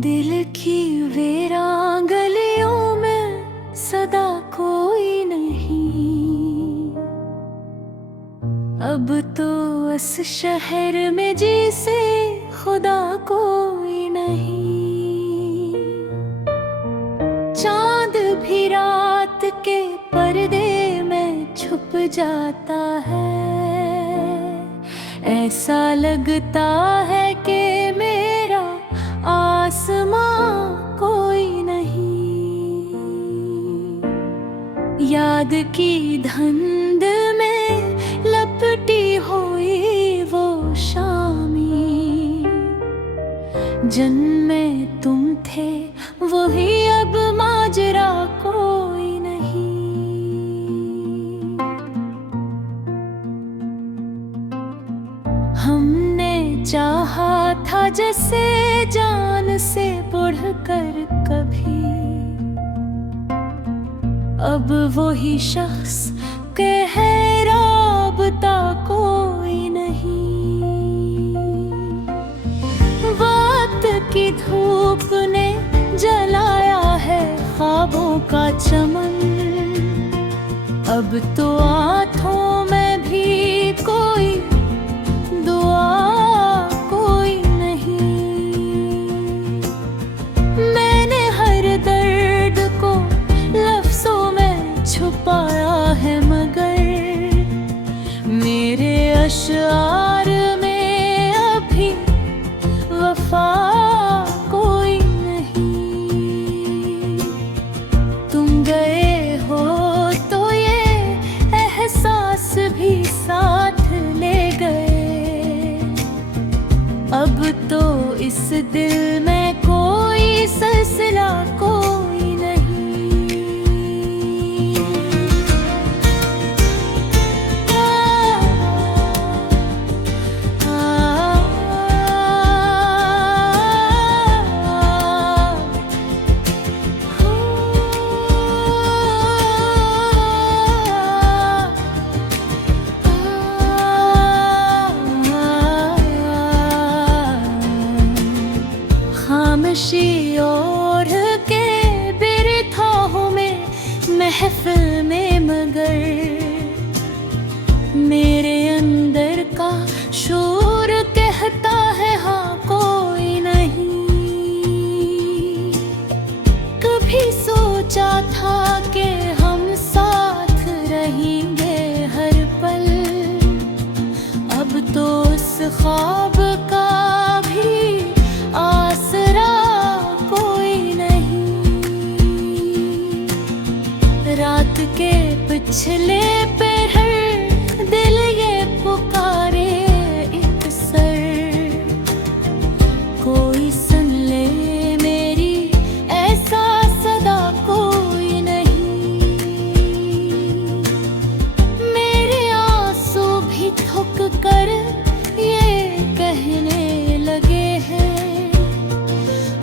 दिल की वीरान गलियों में सदा कोई नहीं। अब तो इस शहर में जिसे खुदा कोई नहीं। चांद भी रात के पर्दे में छुप जाता है। ऐसा लगता है कि मेरा आसमां कोई नहीं। याद की धुंध में लपटी हुई वो शामी, जिनमें तुम थे वही अब माजरा कोई नहीं। हमने चाहा था जैसे जान से बढ़कर कभी, अब वही शख्स के है राबता कोई नहीं। वक्त की धूप ने जलाया है ख्वाबों का चमन, अब तो आँखों में भी कोई दुआ कोई नहीं। मैंने हर दर्द को लफ्जों में छुपाया है, मगर मेरे अशआर में अभी वफा कोई नहीं। तुम गए हो तो ये एहसास भी साथ ले गए। अब तो इस दिल में कोई सिलसिला कोई नहीं। खामोशी और के बिरथाहों में महफिल में, मगर मेरे अंदर का शोर कहता है हाँ कोई नहीं। कभी सोचा था कि हम साथ रहेंगे हर पल, अब तो उस ख्वाब का भी आसरा कोई नहीं। रात के पिछले पहर दिल ये पुकारे एक सर, कोई सुन ले मेरी ऐसा सदा कोई नहीं। मेरे आंसू भी थक कर ये कहने लगे हैं,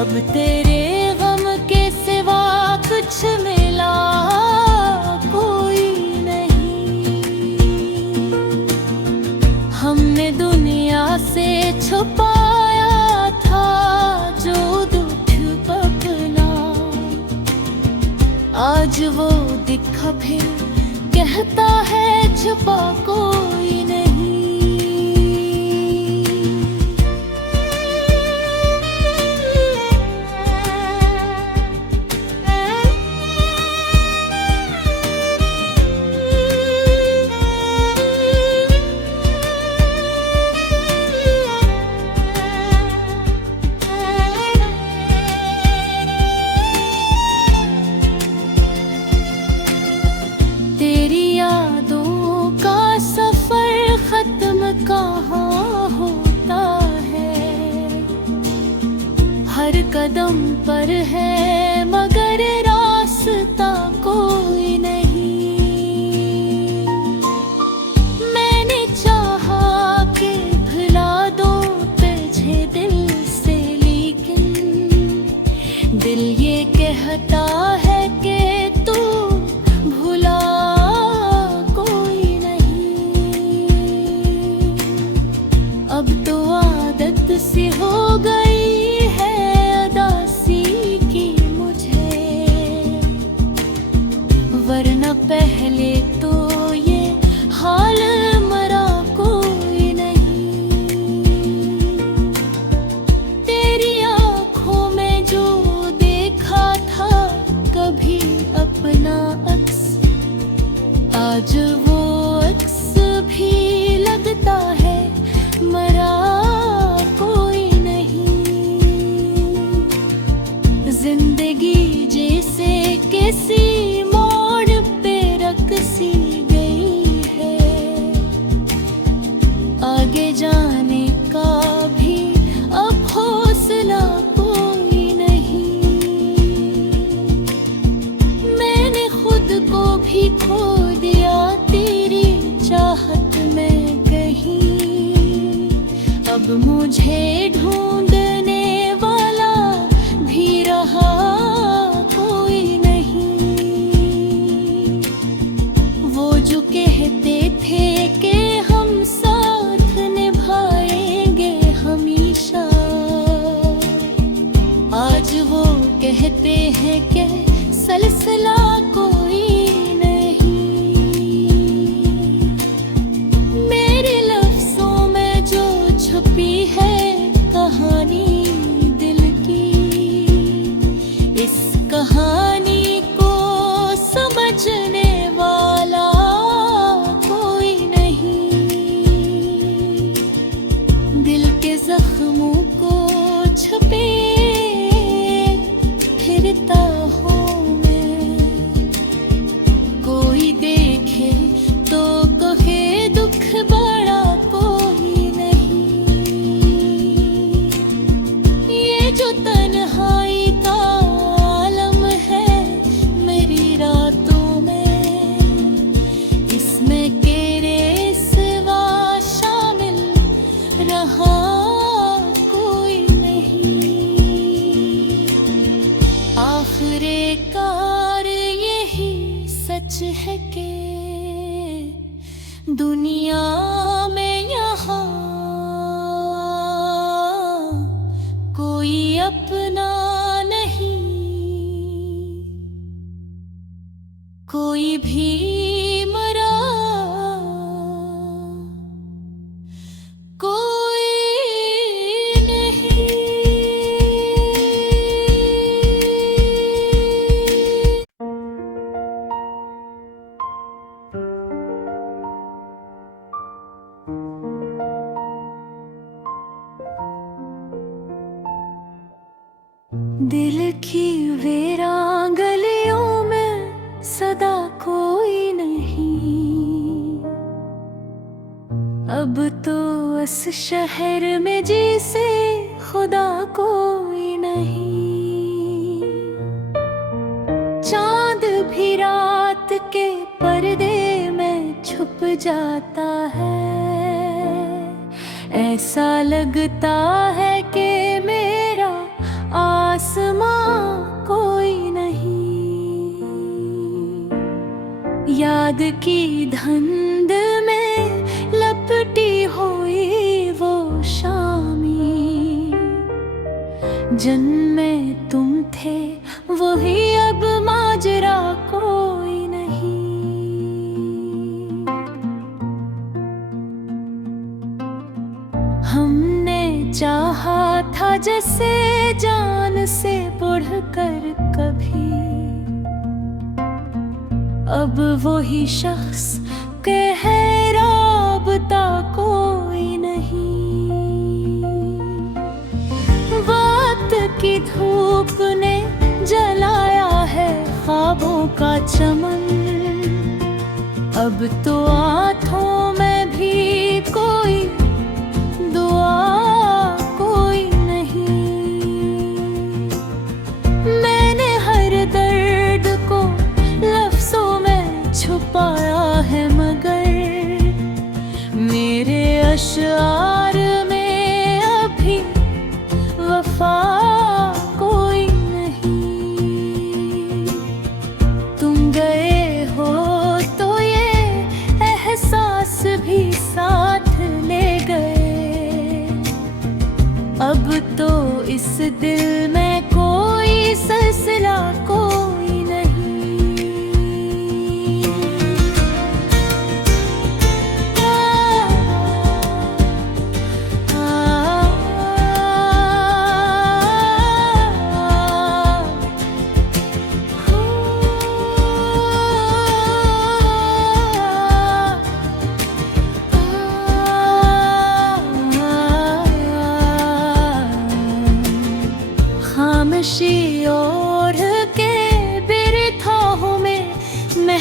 अब तेरे गम के सिवा कुछ मिला कोई नहीं। हमने दुनिया से छुपाया था जो दुख पकना, आज वो दिखा फिर कहता है छुपा कोई नहीं। तेरी यादों का सफर खत्म कहाँ होता है, हर कदम पर है मगर रास्ता कोई नहीं। मैंने चाहा कि भुला दो तुझे दिल से, लेकिन दिल ये कहता है कि तू भुला कोई नहीं। अब तो आदत सी हो गई है अदा आज वो अक्स भी लगता है मरा कोई नहीं। जिंदगी जैसे किसी मोड़ पे रख सी गई है, आगे जाने का भी अब हौसला कोई नहीं। मैंने खुद को भी खो दिया तेरी चाहत में कहीं, अब मुझे ढूंढने वाला भी रहा कोई नहीं। वो जो कहते थे कि हम साथ निभाएंगे हमेशा, आज वो कहते हैं कि सिलसिला कोई नहीं। मेरे लफ्जों में जो छुपी है कहानी दिल की, इस कहानी को समझने वाला कोई नहीं। दिल के जख्मों को छुपे फिरता हूँ मैं, कोई देखे तो कहे दुख बड़ा कोई नहीं। ये जो तन्हाई का आलम है मेरी रातों में, इसमें तेरे सिवा शामिल रहा कोई नहीं। आखिरे कार यही सच है कि दुनिया में यहाँ कोई अपना नहीं, कोई भी मरा कोई नहीं। दिल की वीरान गलियों में सदा कोई नहीं, अब तो इस शहर में जिसे खुदा कोई नहीं। चांद भी रात के पर्दे में छुप जाता है, ऐसा लगता है कि मेरा आसमां कोई नहीं। याद की धुंध में लपटी हुई वो शामी, जिनमें तुम थे वही अब माजरा कोई नहीं। हमने चाहा था जैसे जान से बढ़कर कभी, अब वही शख्स के है राबता कोई नहीं। वक्त की धूप ने जलाया है ख्वाबों का चमन, अब तो आँखों में भी कोई दुआ कोई नहीं। मैंने हर दर्द को लफ्जों में छुपाया है, मगर मेरे अशआर में अभी वफा कोई नहीं। तुम गए हो तो ये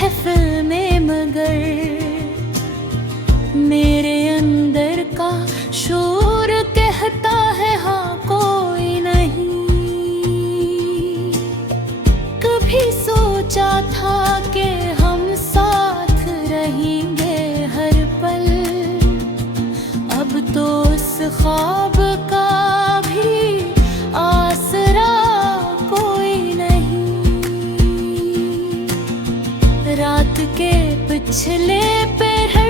महफिल में, मगर मेरे अंदर का शोर कहता है हाँ कोई नहीं। कभी सोचा था कि हम साथ रहेंगे हर पल, अब तो उस ख्वाब का भी आसरा कोई नहीं। रात के पिछले पहर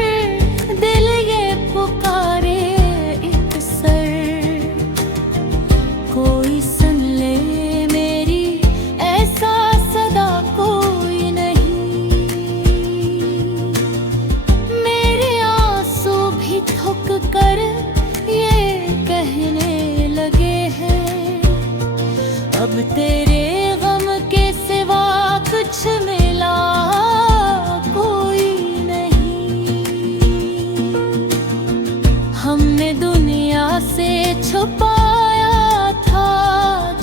दिल ये पुकारे एक सर, कोई सुन ले मेरी ऐसा सदा कोई नहीं। मेरे आंसू भी थक कर ये कहने लगे हैं, अब तेरे गम के सिवा कुछ मिला कोई नहीं। हमने दुनिया से छुपाया था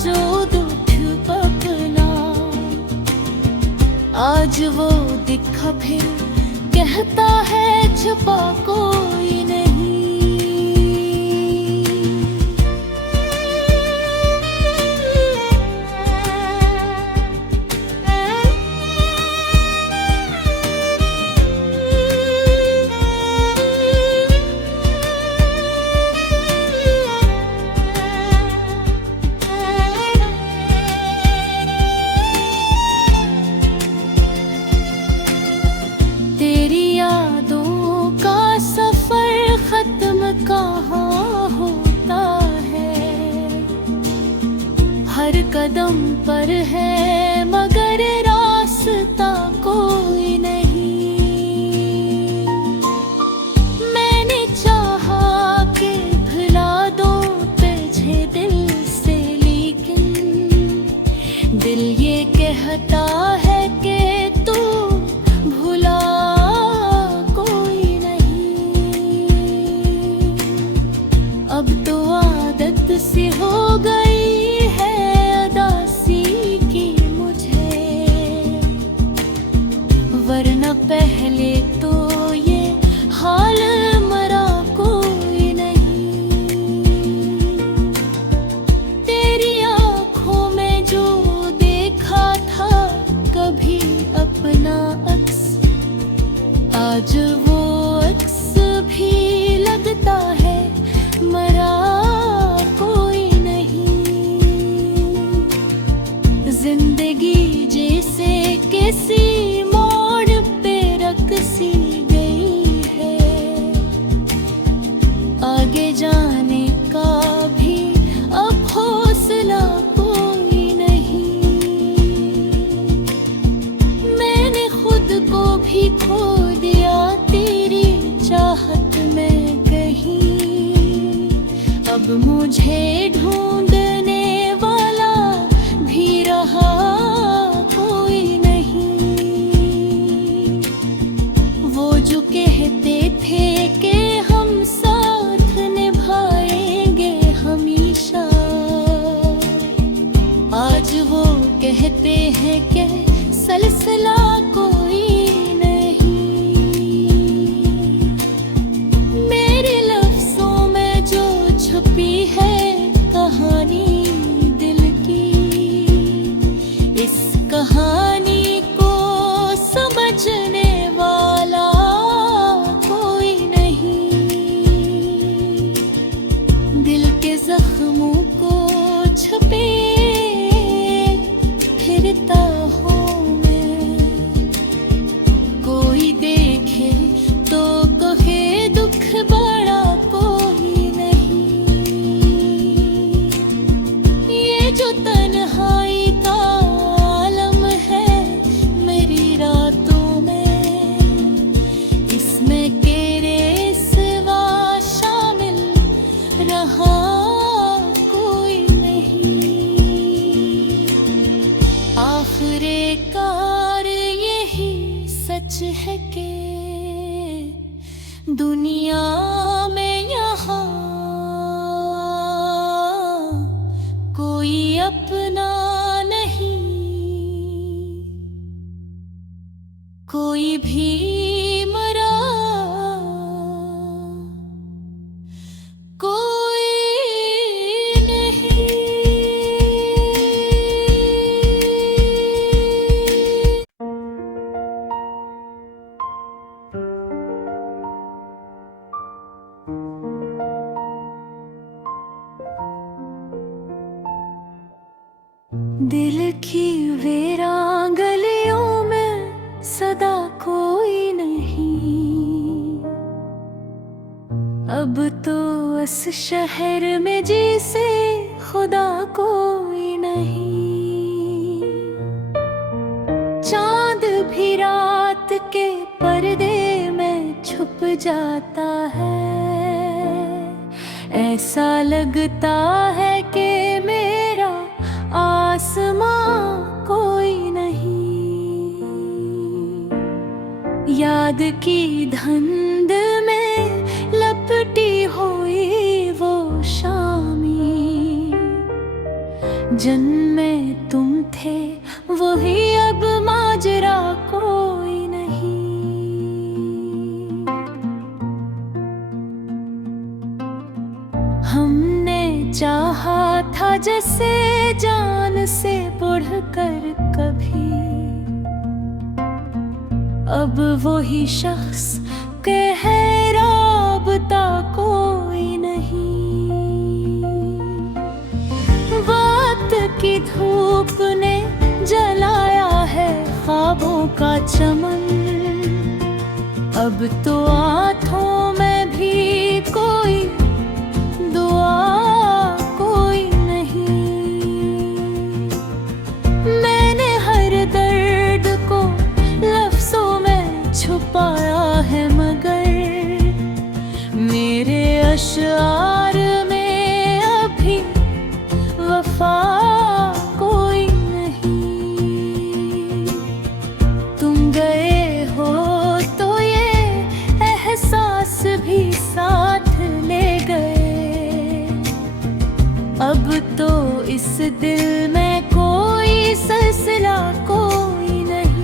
जो दुख अपना, आज वो दिखा फिर कहता है छुपा कोई नहीं। तेरी यादों का सफर खत्म कहाँ होता है, हर कदम पर है मगर रास्ता कोई नहीं। मैंने चाहा कि भुला दो तुझे दिल से, लेकिन दिल ये कहता है कि तू भुला कोई नहीं। अब तो आदत सी हो गई है उदासी की मुझे, वरना पहले तो ये हाल मरा कोई नहीं। तेरी आँखों में जो देखा था कभी अपना अक्स, आज वो अक्स भी लगता है मरा कोई नहीं। जिंदगी जैसे किसी मोड़ पे रख सी गई है, आगे जाने का भी अब हौसला कोई नहीं। मैंने खुद को भी खो दिया तेरी चाहत में कहीं, अब मुझे ढूंढने वाला भी रहा कोई नहीं। वो जो कहते थे कि हम साथ निभाएंगे हमेशा, आज वो कहते हैं कि सिलसिला कोई नहीं। मेरे लफ्जों में जो छुपी है कहानी दिल की, इस कहानी को समझने वाला कोई नहीं। दिल के जख्मों को छुपे फिरता हूँ मैं, कोई देखे तो कहे दुख बड़ा कोई नहीं। ये जो तन्हाई का आलम है मेरी रातों में, इसमें तेरे सिवा शामिल रहा कोई नहीं। आखिरकार यही सच है कि दुनिया में यहाँ कोई अपना कोई भी मरा, कोई नहीं। दिल की वीरान गलियों में सदा कोई नहीं, अब तो इस शहर में जिसे खुदा कोई नहीं। चांद भी रात के पर्दे में छुप जाता है, ऐसा लगता है कि मेरा आसमां कोई नहीं। याद की धुंध में लपटी हुई वो शामी, जिनमें तुम थे वही अब माजरा कोई नहीं। हमने चाहा था जैसे जान से बढ़कर कभी, अब वही शख्स के है राबता कोई नहीं। वक्त की धूप ने जलाया है ख्वाबों का चमन, अब तो आँखों में भी कोई दुआ कोई नहीं। मैंने हर दर्द को लफ्जों में छुपाया है, मगर मेरे अशआर में अभी वफा कोई नहीं। तुम गए हो तो ये एहसास भी साथ ले गए, अब तो इस दिल में कोई सिलसिला कोई नहीं।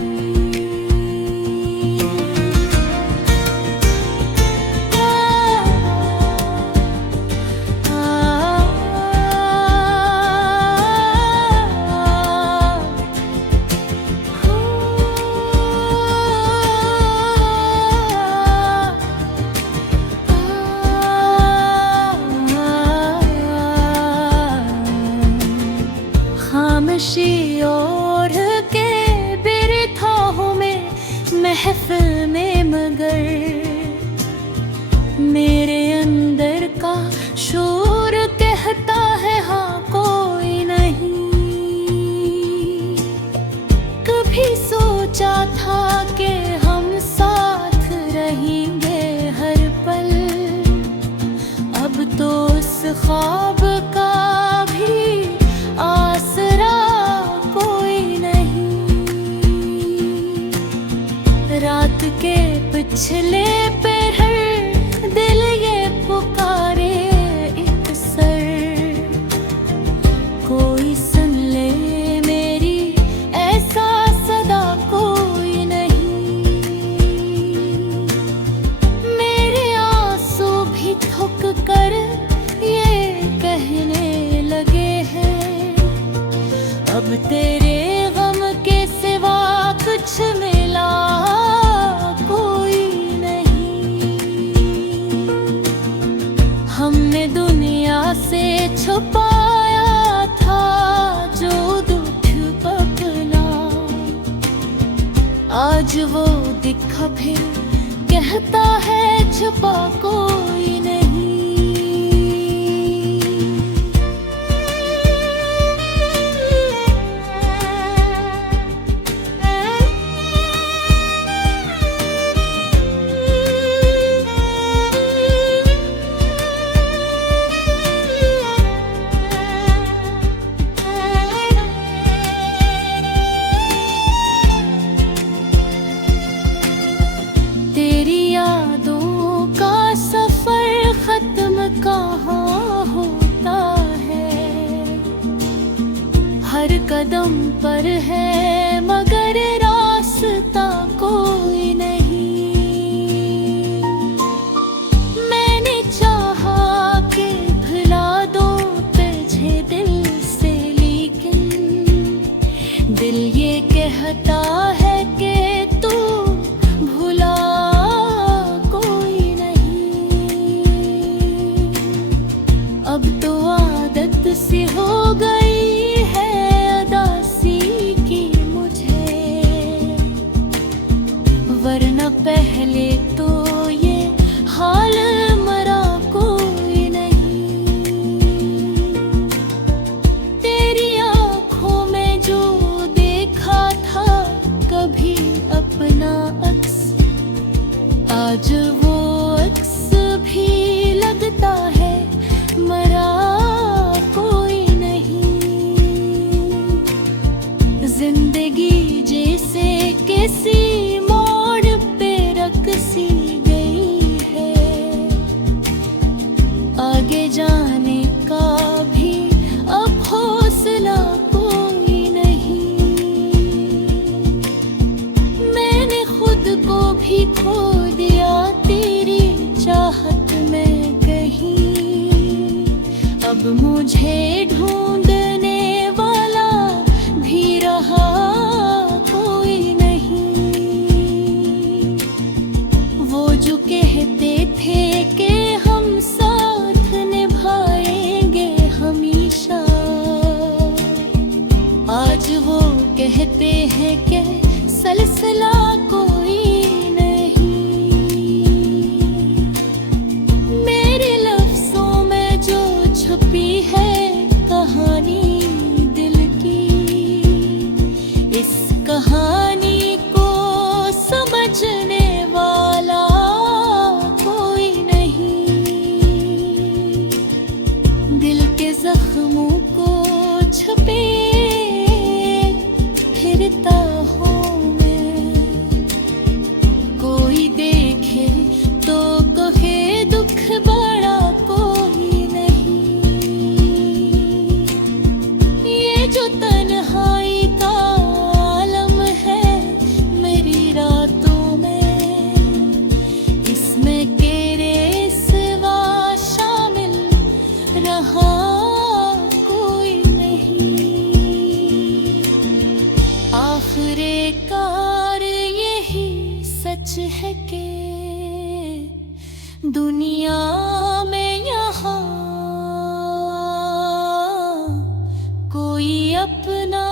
खामोशी और के बिरथाहों में महफिल में, मगर मेरे अंदर का शोर कहता है हाँ कोई नहीं। कभी सोचा था कि हम साथ रहेंगे हर पल, अब तो उस ख्वाब का भी आसरा कोई नहीं। रात के पिछले पहर दिल ये पुकारे एक सर, कोई सुन ले मेरी ऐसा सदा कोई नहीं। मेरे आंसू भी थक कर ये कहने लगे हैं, अब तेरे गम के सिवा कुछ मिला कोई नहीं। हमने दुनिया से छुपाया था जो दुख पकना, आज वो दिखा फिर कहता है छुपा कोई नहीं। तेरी यादों का सफर खत्म कहाँ होता है, हर कदम पर है मगर रास्ता को आज वो अक्स भी लगता है मरा कोई नहीं। जिंदगी जैसे किसी मोड़ पे रकसी गई है, आगे जाने का भी अब हौसला कोई नहीं। मैंने खुद को भी खो दिया तेरी चाहत में कहीं, अब मुझे ढूंढने वाला भी रहा कोई नहीं। वो जो कहते थे कि हम साथ निभाएंगे हमेशा, आज वो कहते हैं कि सिलसिला कोई नहीं। मेरे लफ्जों में जो छुपी है कहानी दिल की, इस कहानी को समझने वाला कोई नहीं। दिल के जख्मों को छुपे फिरता हूँ मैं, कोई देखे तो कहे दुख बड़ा कोई नहीं। ये जो तन्हाई का आलम है मेरी रातों में, इसमें तेरे सिवा शामिल रहा कोई नहीं। आखिरे कार यही सच है कि दुनिया में यहाँ कोई अपना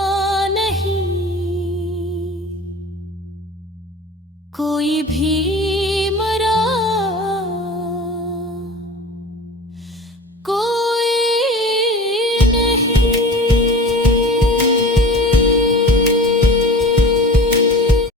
नहीं, कोई भी